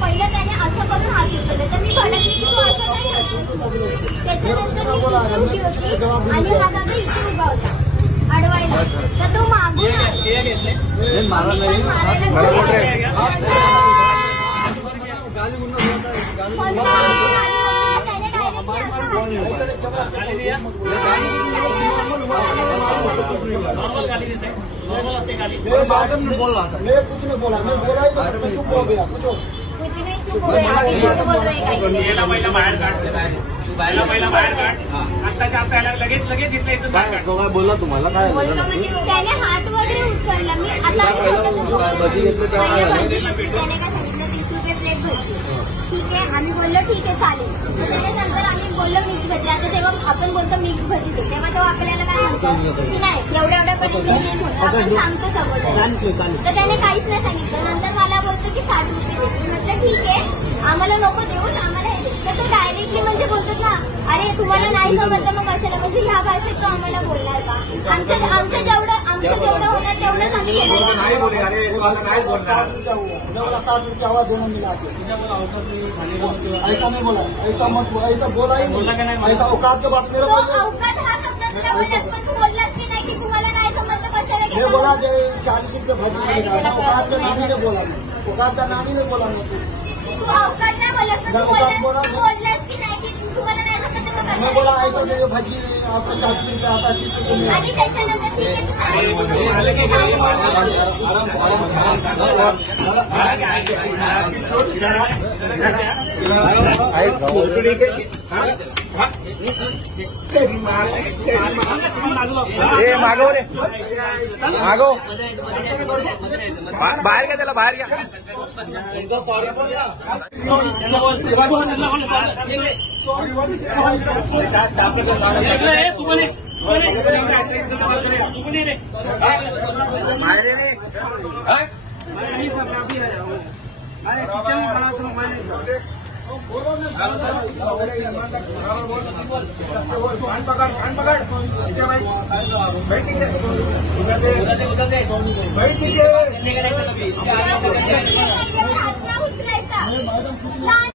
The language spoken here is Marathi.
पहिलं त्याने असं करून हात उचलले तर मी भडकली की तू असं नाही करतो. त्याच्यानंतर मी उभी होती आणि हा दादा इथे उभा होता अडवायला, तर तो मागून बोला मैं कुछ नहीं बोला, मैं बोला ही तो चुप हो गया. कुछ नहीं चुप हो गया. पहिला बाहेर काढ, पहिला बाहेर काढ. आत्ताच्या आता लगेच इथलं इथून बाहेर काढ. बोला तुम्हाला काय त्याने हात वगैरे उचलला. मी आता त्याने काय सांगितलं 30 रुपये प्लेट भजी. ठीक आहे, आम्ही बोललो ठीक आहे चालेल. तर त्याच्यानंतर आम्ही बोललो मिक्स भजी. आता जेव्हा आपण बोलतो मिक्स भजी दे तेव्हा तो आपल्याला काय म्हणतो की नाही एवढ्यापर्यंत आपण सांगतो सगळं. तर त्याने काहीच नाही सांगितलं. नंतर मला बोलतो की 60 रुपये दे. म्हटलं ठीक आहे आम्हाला नको देऊन आम्हाला हे दे. तर तो डायरेक्टली म्हणजे बोलतो ना अरे तुम्हाला नाही समजलं मग कशाला, म्हणजे ह्या भाषेत तो आम्हाला बोलणार का. आमचं जेवढं होणार तेवढंच आम्ही नहीं बोले. अरे नहीं बोलना, 60 रुपये आवाज दोनों मिला के ऐसा नहीं बोला, ऐसा मत बोला, ऐसा बोला ही नहीं. ऐसा औकात के बात मेरे औकात हा शब्द तुला बोललास पण तू बोललास की नाही की तुम्हाला नाही समजलं कशाला मैं बोला 40 रुपये भजी मिलेगा. औकात का नाम ही नहीं बोला, औकात का नाम ही नहीं बोला. तू औकात नाही बोललास पण तू बोललास की नाही की तुम्हाला नाही समजलं. मैं बोला ऐसा नहीं भजी आपको 40 रुपये आता 30 रुपये आणि त्याच्यानंतर ठीक आहे मागव रे मागव बाहेर घ्या त्याला बाहेर घ्या. सॉरी बोला उचलायचा.